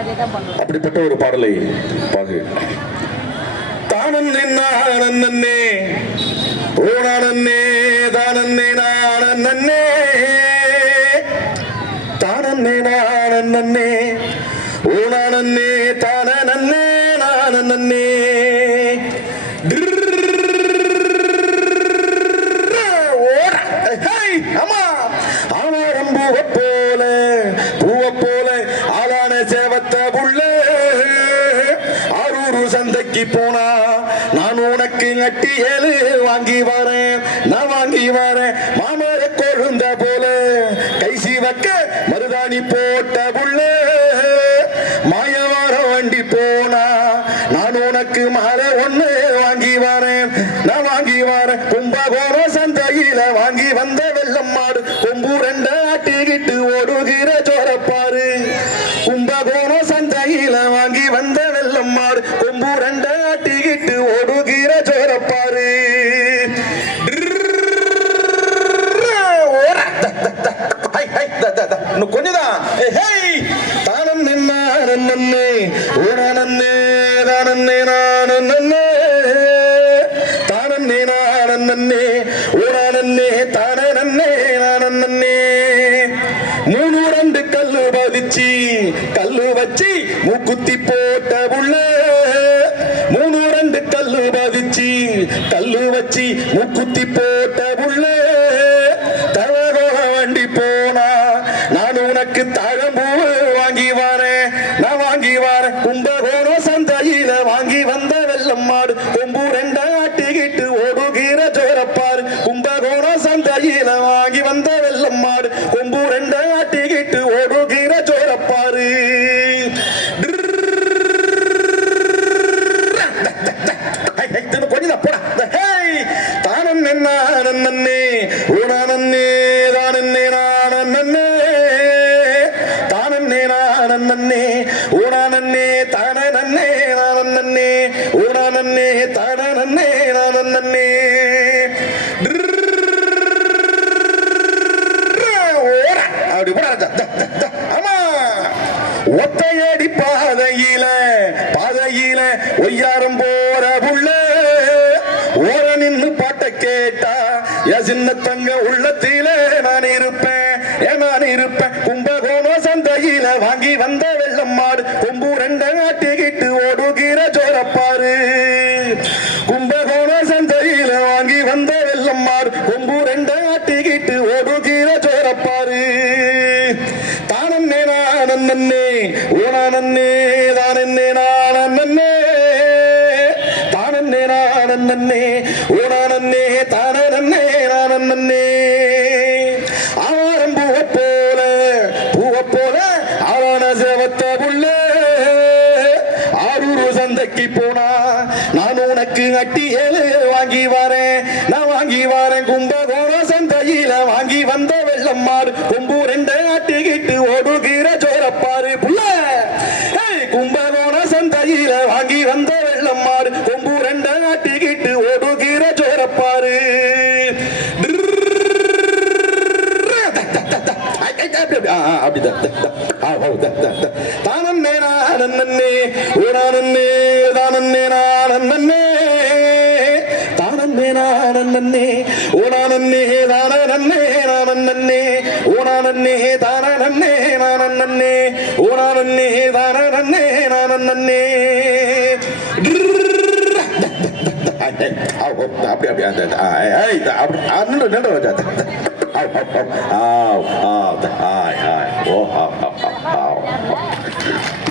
அப்படிப்பட்ட ஒரு பாடலை பாடு. தானன்னே நானன்னே ஓ நானன்னே தானன்னே நானன்னே தானன்னே நானன்னே ஓ நானன்னே தானன்னே நானன்னே ஓடா. ஆரூரு சந்தைக்கு போனா நான் உனக்கு நட்டி ஏழு வாங்கி வரேன். நான் வாங்கி வரேன். மாமர கொழுந்த போல கை சிவக்க மருதாணி போட்ட புள்ள மாயவார வண்டி போனா நான் உனக்கு மாலை ஒண்ணு வாங்கி வரேன். நான் வாங்கி வரேன். கும்பகோண சந்தையில வாங்கி வந்த வெள்ளம் மாடு கொம்பு ரெண்டு ஆட்டி இன்னும் கொஞ்சம்தான். ஹேய். தானம் நின்னாரன் நன்னே. ஓடானன்னே தானன்னே நானன். நன்னே தானன்னே நானன். நன்னே ஓடானன்னே தானே நன்னே நானன் நன்னே. மூணு ரெண்டு கல்லு பதிச்சு கல்லு வச்சு மூக்குத்தி போட்ட உள்ள மூணு ரெண்டு கல்லு பதிச்சு கல்லு வச்சு மூக்குத்தி போட்ட உள்ள வாங்கி வரேன் நான் வாங்கி வரேன் கும்பகோணம் சந்தையில வாங்கி வந்த வெள்ளம் மாடு கொம்பு ரெண்ட ஆட்டிக்கிட்டு ஓடுகிற ஜோரப்பாரு. கும்பகோணம் சந்தையில வாங்கி வந்த வெள்ளம் மாடு கொம்பு ரெண்ட ஆட்டிக்கிட்டு ஓடுகிற ஜோரப்பாரு. கொஞ்சம் போடா இந்த ஹேய் தானம் என்ன நன்னே தான் தானன்னே ஊனானன்னே தான நன்னே நானன்னே ஊனானன்னே தான நன்னே நானன்னே ஓடா. அப்படி போடா ஆமா. ஒத்தையடி பாதையில பாதையில ஒய்யாரம் போற புள்ள. ஓர நின்னு பாட்ட கேட்டா என் சின்ன தங்க உள்ளத்தில நான் இருப்பேன் ஏன் நான் இருப்பேன். கும்பகோணம் சந்தையில வாங்கி வந்த வெள்ளம் மாடு கொம்பு ரெண்ட ஆட்டிக்கிட்டு ஓடுகிற ஜோரப்பாரு கும்பகோணம் சந்தையில வாங்கி வந்த வெள்ளம் கொம்பு ரெண்ட ஆட்டிக்கிட்டு ஓடுகிற ஜோரப்பாரு தானன்னே நானன்னே ஓனானன்னே தானன்னே நானன்னே தானன்னே நானன்னே ஓனானன்னே தானன்னே நானன்னே அட்டி ஏழு வாங்கி வரேன். நான் வாங்கி வரேன். கும்பகோணம் சந்தையில வாங்கி வந்த வெள்ளம் மாடு கொம்பு ரெண்டு ஆட்டிக்கிட்டு ஓடுகிற ஜோரப்பாரு புள்ள! ஏய், கும்பகோணம் சந்தையில வாங்கி வந்த வெள்ளம் மாடு கொம்பு ரெண்டு ஆட்டிக்கிட்டு ஓடுகிற ஜோரப்பாரு தானன்னே நானன்னே ஊரானன்னே தானன்னே நானன்னே தானன்னே நானன்னே ஊரானன்னே தானன்னே நானன்னே ஊரானன்னே தானன்னே நானன்னே ஊரானன்னே தானன்னே நானன்னே அப்படி அப்படி அந்த அப்படி நின்று நின்று வச்சா ஆவ் ஆவ் ஆவ் ஆவ் ஆவ் ஆவ் ஆவ் ஓ ஆவ் ஆவ் ஆவ் ஆவ்